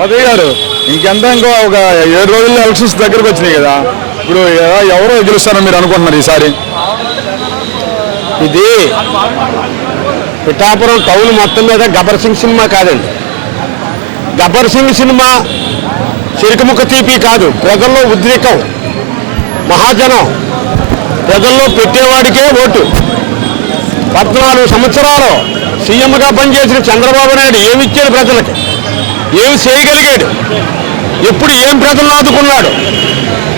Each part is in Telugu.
పదవి గారు ఇంకో ఒక 7 రోజుల్లో ఎలక్షన్స్ దగ్గరకు వచ్చినాయి కదా, ఇప్పుడు ఎవరో గెలుస్తారని మీరు అనుకుంటున్నారు ఈసారి? ఇది పిఠాపురం టౌన్ మొత్తం మీద గబ్బర్ సింగ్ సినిమా కాదండి. గబ్బర్ సింగ్ సినిమా చిరుకుముక్క తీపి కాదు, ప్రజల్లో ఉద్రేకం, మహాజనం, ప్రజల్లో పెట్టేవాడికే ఓటు. 14 సంవత్సరాలు సీఎంగా పనిచేసిన చంద్రబాబు నాయుడు ఏమిచ్చాడు ప్రజలకి, ఏమి చేయగలిగాడు, ఎప్పుడు ఏం ప్రజలను ఆదుకున్నాడు?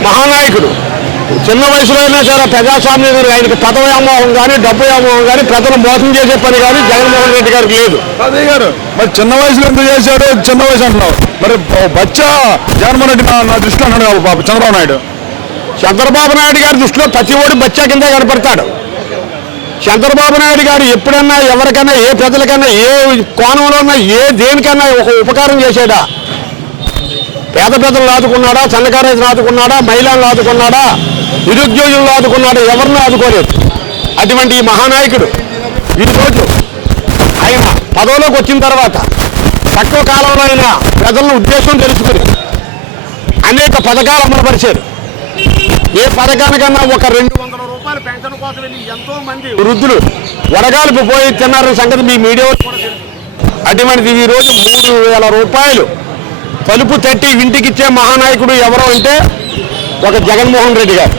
మహానాయకుడు. చిన్న వయసులో అయినా సరే ప్రజాస్వామ్యం ఆయనకి పదవి అమోహం కానీ డబ్బు అమోహం కానీ ప్రజలు మోసం చేసే పని కానీ జగన్మోహన్ రెడ్డి గారికి లేదు. అదే గారు మరి చిన్న వయసులో ఎందుకు చేశాడు? చిన్న వయసు అంటున్నావు, మరి బచ్చా జగన్మోహన్ రెడ్డి నా దృష్టిలో అన్నాడు బాబు చంద్రబాబు నాయుడు. చంద్రబాబు నాయుడు గారి దృష్టిలో ప్రతి ఓడి బచ్చా కింద కనపడతాడు. చంద్రబాబు నాయుడు గారు ఎప్పుడన్నా ఎవరికైనా ఏ ప్రజలకైనా ఏ కోణంలో ఉన్నా దేనికైనా ఒక ఉపకారం చేశాడా? పేద ప్రజలను ఆదుకున్నాడా? సన్నకారులను ఆదుకున్నాడా? మహిళలను ఆదుకున్నాడా? నిరుద్యోగులను ఆదుకున్నాడా? ఎవరిని ఆదుకోలేదు. అటువంటి ఈ మహానాయకుడు ఈరోజు ఆయన పదవిలోకి వచ్చిన తర్వాత తక్కువ కాలంలో అయినా ప్రజలను ఉద్దేశం తెలుసుకుని అనేక పథకాలు అమలుపరిచారు. ఏ పథకానికన్నా ఒక 200 రూపాయలు పెన్షన్ కోసం వెళ్ళి ఎంతో మంది వృద్ధులు వడగాలుపు పోయి తిన్నారన్న సంగతి మీ మీడియాలో కూడా తెలుసు. అటువంటిది ఈరోజు 3000 రూపాయలు తలుపు తట్టి ఇంటికిచ్చే మహానాయకుడు ఎవరో అంటే ఒక జగన్మోహన్ రెడ్డి గారు.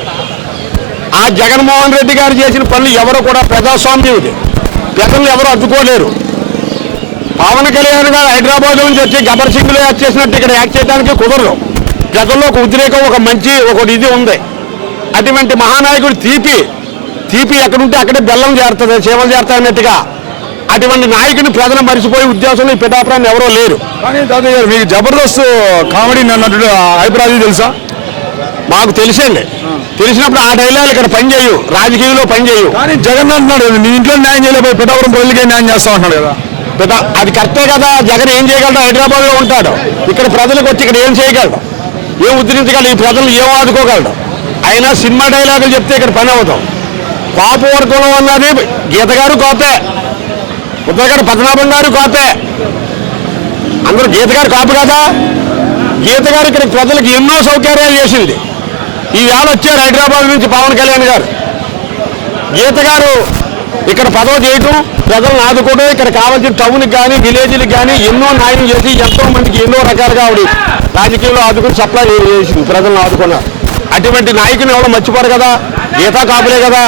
ఆ జగన్మోహన్ రెడ్డి గారు చేసిన పనులు ఎవరు కూడా ప్రజాస్వామ్యం ఇది, ప్రజలు ఎవరు అడ్డుకోలేరు. పవన్ కళ్యాణ్ గారు హైదరాబాద్ నుంచి వచ్చి గబ్బర్ సింగ్లో యాక్ట్ చేసినట్టు ఇక్కడ యాక్ట్ చేయడానికి కుదరదు. ప్రజల్లో ఒక ఉద్రేకం, ఒక మంచి ఇది ఉంది. అటువంటి మహానాయకుడు తీపి ఎక్కడుంటే అక్కడే బెల్లం చేరుతుంది, సేవలు చేరుతాయి అన్నట్టుగా అటువంటి నాయకుని ప్రజలు మరిచిపోయే ఉద్దేశంలో ఈ పిఠాపురాన్ని ఎవరో లేరు. కానీ తాతయ్య గారు మీకు జబర్దస్త్ కామెడీ అన్నట్టు అభిప్రాయం తెలుసా? మాకు తెలిసండి. తెలిసినప్పుడు ఆ డైలాగ్ ఇక్కడ పనిచేయు, రాజకీయంలో పనిచేయు. కానీ జగన్ అంటున్నాడు నీ ఇంట్లో న్యాయం చేయలేకపోయి పిఠాపురం ప్రజలకే న్యాయం చేస్తా ఉంటున్నాడు కదా. అది కరెక్టే కదా. జగన్ ఏం చేయగలడు? హైదరాబాద్లో ఉంటాడు. ఇక్కడ ప్రజలకు వచ్చి ఇక్కడ ఏం చేయగలడు? ఏం ఉద్ధరించగలడు? ఈ ప్రజలు ఏం ఆదుకోగలడు? అయినా సినిమా డైలాగులు చెప్తే ఇక్కడ పని అవుతాం. కాపు వర్గంలో ఉన్నది గీత గారు కాపే, ఉత్తరగారు పద్మనాభం గారు కాపే, అందరూ గీత గారు కాపు కదా. గీత గారు ఇక్కడ ప్రజలకు ఎన్నో సౌకర్యాలు చేసింది. ఈవేళ వచ్చారు హైదరాబాద్ నుంచి పవన్ కళ్యాణ్ గారు. గీత గారు ఇక్కడ పదవి చేయటం, ప్రజలను ఆదుకోవడం, ఇక్కడ కావాల్సిన టౌన్కి కానీ విలేజ్లకు కానీ ఎన్నో న్యాయం చేసి ఎంతో మందికి ఎన్నో రకాలుగా ఆవిడ రాజకీయంలో ఆదుకుని సప్లై చేసింది, ప్రజలను ఆదుకున్నారు. అటువంటి నాయకుని ఎవరో మర్చిపోరు కదా. గీతా కాపులే కదా,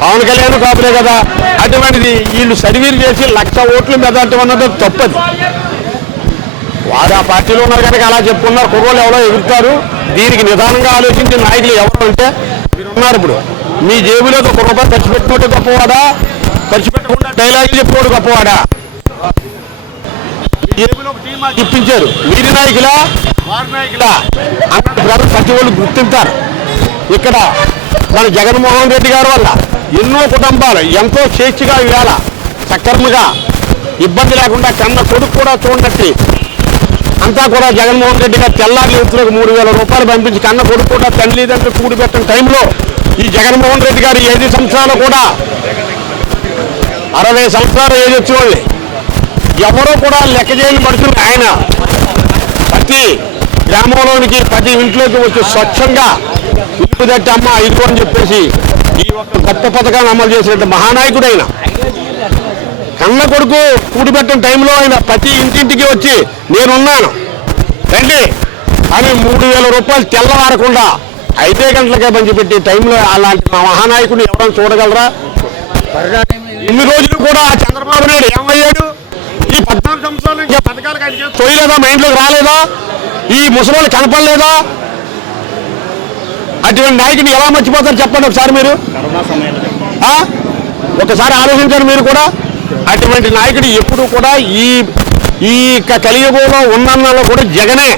పవన్ కళ్యాణ్ కాపులే కదా. అటువంటిది వీళ్ళు సర్వీలు చేసి 1,00,000 ఓట్లు మెజార్టీ అన్నది తప్పది. వారు ఆ పార్టీలో ఉన్నారు కనుక అలా చెప్పుకున్నారు. కుర్రోళ్ళు ఎవరో ఎగురుతారు. దీనికి నిదానంగా ఆలోచించిన నాయకులు ఎవరు అంటే మీరు ఉన్నారు. ఇప్పుడు మీ జేబులో ₹1 ఖర్చు పెట్టుకుంటే గొప్పవాడా, ఖర్చు పెట్టకుండా డైలాగులు చెప్పుకోవడం గొప్పవాడా? జేబులో ఇప్పించారు. వీరి నాయకులా వారి నాయకులా అన్నట్టు ప్రజలు ప్రతి వాళ్ళు గుర్తింటారు. ఇక్కడ మన జగన్మోహన్ రెడ్డి గారి వల్ల ఎన్నో కుటుంబాలు ఎంతో స్వేచ్ఛగా ఇవాళ సక్రమంగా ఇబ్బంది లేకుండా కన్న కొడుకు కూడా చూడనట్టు అంతా కూడా జగన్మోహన్ రెడ్డి గారు తెల్లారి ఎత్తులకు 3,000 రూపాయలు పంపించి కన్న కొడుకు కూడా తల్లిదండ్రులు కూడి పెట్టిన టైంలో ఈ జగన్మోహన్ రెడ్డి గారు 5 సంవత్సరాలు కూడా 60 సంవత్సరాలు ఏజ్ వచ్చేవాళ్ళు ఎవరో కూడా లెక్క చేయని పడుతుంది. ఆయన ప్రతి గ్రామంలోనికి ప్రతి ఇంట్లోకి వచ్చి స్వచ్ఛంగా ఇల్లు తట్టి అమ్మ ఇదిగో అని చెప్పేసి ఈ ఒక్క గొప్ప పథకాన్ని అమలు చేసినట్టు మహానాయకుడు ఆయన. కన్న కొడుకు కూడిపెట్టిన టైంలో ఆయన ప్రతి ఇంటింటికి వచ్చి నేనున్నాను రండి అని 3,000 రూపాయలు తెల్లవారకుండా 5 గంటలకే పంచిపెట్టి టైంలో అలాంటి మా మహానాయకుడిని ఎవరైనా చూడగలరా? ఇన్ని రోజులు కూడా చంద్రబాబు నాయుడు ఏమయ్యాడు? ఈ 14 సంవత్సరాల నుంచి పథకాలకు తోయలేదా? మైండ్లోకి రాలేదా? ఈ ముసలోళ్ళు కనపడలేదా? అటువంటి నాయకుని ఎలా మర్చిపోతారు చెప్పండి ఒకసారి మీరు. ఒకసారి ఆలోచించారు మీరు కూడా. అటువంటి నాయకుడు ఎప్పుడు కూడా ఈ కలియుగంలో ఉన్నలో కూడా జగనే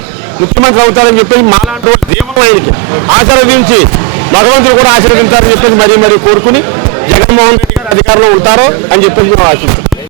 ముఖ్యమంత్రి అవుతారని చెప్పేసి మాలాంటి దీవెనలు ఆయనకి ఆశీర్వదించి భగవంతుడు కూడా ఆశీర్వదించారని చెప్పేసి మరీ కోరుకుని జగన్మోహన్ రెడ్డి గారు అధికారంలో ఉంటారో అని చెప్పేసి మేము ఆశిస్తున్నాం.